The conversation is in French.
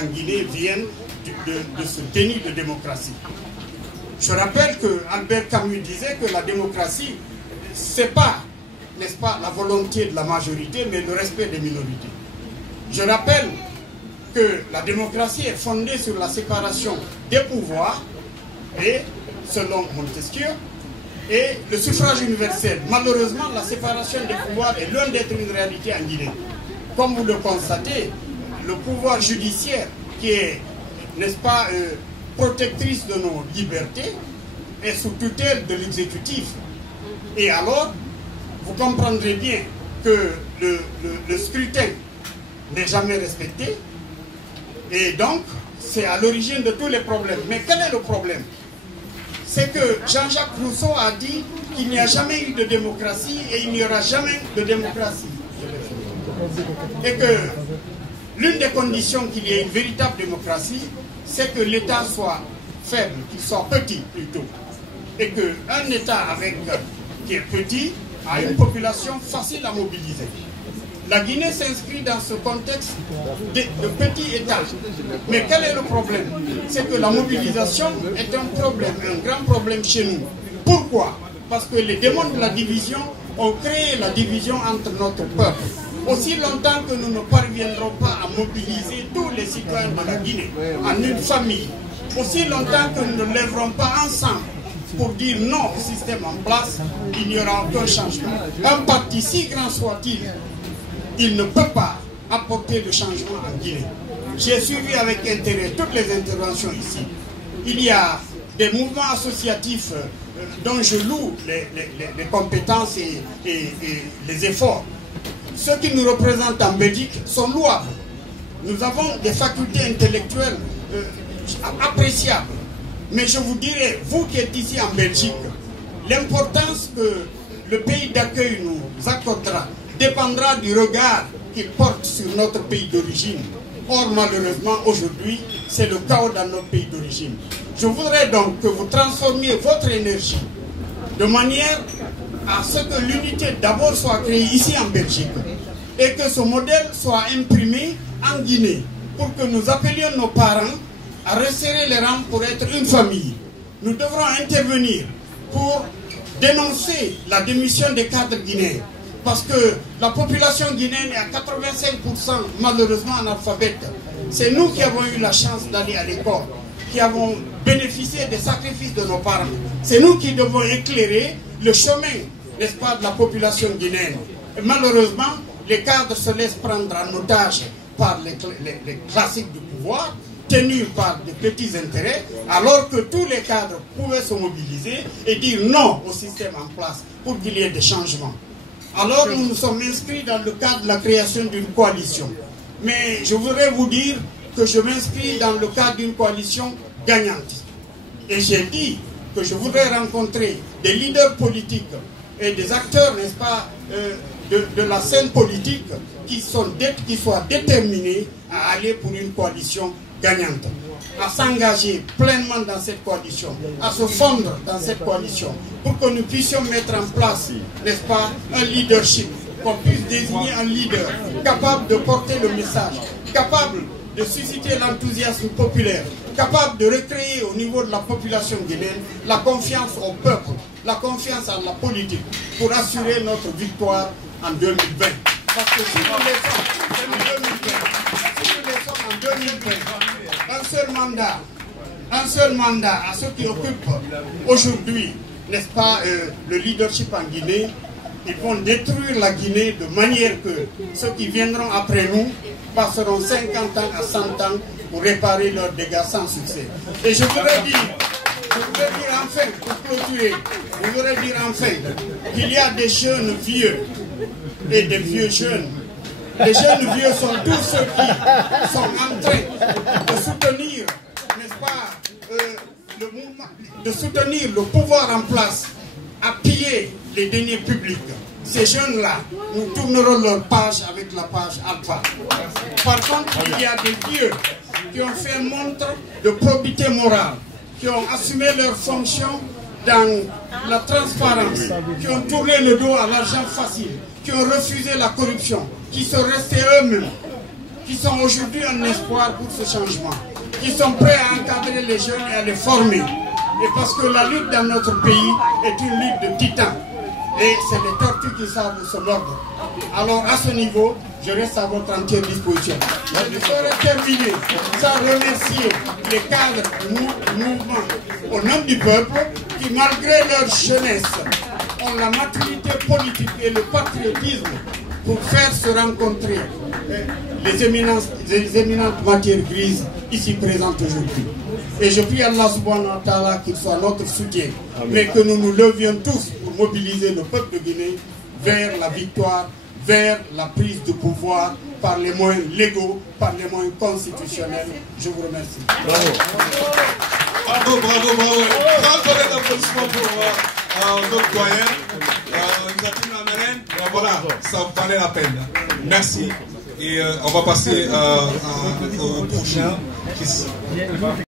en Guinée viennent de ce déni de démocratie. Je rappelle que Albert Camus disait que la démocratie, c'est pas, n'est-ce pas, la volonté de la majorité, mais le respect des minorités. Je rappelle que la démocratie est fondée sur la séparation des pouvoirs, et selon Montesquieu, et le suffrage universel. Malheureusement, la séparation des pouvoirs est loin d'être une réalité en Guinée. Comme vous le constatez, le pouvoir judiciaire, qui est, n'est-ce pas, protectrice de nos libertés, est sous tutelle de l'exécutif. Et alors, vous comprendrez bien que le scrutin n'est jamais respecté, et donc, c'est à l'origine de tous les problèmes. Mais quel est le problème? C'est que Jean-Jacques Rousseau a dit qu'il n'y a jamais eu de démocratie et il n'y aura jamais de démocratie. Et que l'une des conditions qu'il y ait une véritable démocratie, c'est que l'État soit faible, qu'il soit petit plutôt. Et qu'un État qui est petit a une population facile à mobiliser. La Guinée s'inscrit dans ce contexte de petit État. Mais quel est le problème? C'est que la mobilisation est un problème, un grand problème chez nous. Pourquoi? Parce que les démons de la division ont créé la division entre notre peuple. Aussi longtemps que nous ne parviendrons pas à mobiliser tous les citoyens de la Guinée en une famille, aussi longtemps que nous ne lèverons pas ensemble pour dire non au système en place, il n'y aura aucun changement. Un parti, si grand soit-il, il ne peut pas apporter le changement en Guinée. J'ai suivi avec intérêt toutes les interventions ici. Il y a des mouvements associatifs dont je loue les compétences et les efforts. Ceux qui nous représentent en Belgique sont louables. Nous avons des facultés intellectuelles appréciables. Mais je vous dirais, vous qui êtes ici en Belgique, l'importance que le pays d'accueil nous accordera dépendra du regard qu'il porte sur notre pays d'origine. Or, malheureusement, aujourd'hui, c'est le chaos dans notre pays d'origine. Je voudrais donc que vous transformiez votre énergie de manière à ce que l'unité d'abord soit créée ici en Belgique et que ce modèle soit imprimé en Guinée pour que nous appelions nos parents à resserrer les rangs pour être une famille. Nous devrons intervenir pour dénoncer la démission des cadres guinéens. Parce que la population guinéenne est à 85% malheureusement analphabète. C'est nous qui avons eu la chance d'aller à l'école, qui avons bénéficié des sacrifices de nos parents. C'est nous qui devons éclairer le chemin, n'est-ce pas, de la population guinéenne. Et malheureusement, les cadres se laissent prendre en otage par les classiques du pouvoir, tenus par de petits intérêts, alors que tous les cadres pouvaient se mobiliser et dire non au système en place pour qu'il y ait des changements. Alors nous nous sommes inscrits dans le cadre de la création d'une coalition. Mais je voudrais vous dire que je m'inscris dans le cadre d'une coalition gagnante. Et j'ai dit que je voudrais rencontrer des leaders politiques et des acteurs, n'est-ce pas, de la scène politique qui soient déterminés à aller pour une coalition gagnante, à s'engager pleinement dans cette coalition, à se fondre dans cette coalition, pour que nous puissions mettre en place, n'est-ce pas, un leadership, qu'on puisse désigner un leader capable de porter le message, capable de susciter l'enthousiasme populaire, capable de recréer au niveau de la population guinéenne la confiance au peuple, la confiance en la politique, pour assurer notre victoire en 2020. Parce que si nous laissons en 2020, un seul mandat à ceux qui occupent aujourd'hui, n'est-ce pas, le leadership en Guinée, ils vont détruire la Guinée de manière que ceux qui viendront après nous passeront 50 ans à 100 ans pour réparer leurs dégâts sans succès. Et je voudrais dire enfin, pour clôturer, je voudrais dire enfin qu'il y a des jeunes vieux et des vieux jeunes. Les jeunes vieux sont tous ceux qui sont en train de soutenir, n'est-ce pas, le mouvement, de soutenir le pouvoir en place, à piller les deniers publics. Ces jeunes-là, nous tournerons leur page avec la page Alpha. Par contre, il y a des vieux qui ont fait montre de probité morale, qui ont assumé leurs fonctions dans la transparence, qui ont tourné le dos à l'argent facile, qui ont refusé la corruption, qui sont restés eux-mêmes. qui sont aujourd'hui un espoir pour ce changement, qui sont prêts à encadrer les jeunes et à les former. Et parce que la lutte dans notre pays est une lutte de titans. Et c'est les tortues qui savent se mordre. Alors à ce niveau, je reste à votre entière disposition. Je serai terminé sans remercier les cadres du mouvement au nom du peuple qui, malgré leur jeunesse, ont la maturité politique et le patriotisme pour faire se rencontrer les éminentes matières grises ici présentes aujourd'hui. Et je prie Allah subhanahu wa ta'ala qu'il soit notre soutien, mais que nous nous levions tous pour mobiliser le peuple de Guinée vers la victoire, vers la prise de pouvoir par les moyens légaux, par les moyens constitutionnels. Je vous remercie. Bravo. Bravo, bravo, bravo. Encore un applaudissement pour notre doyen. Voilà, ça valait la peine. Merci. Et on va passer au prochain.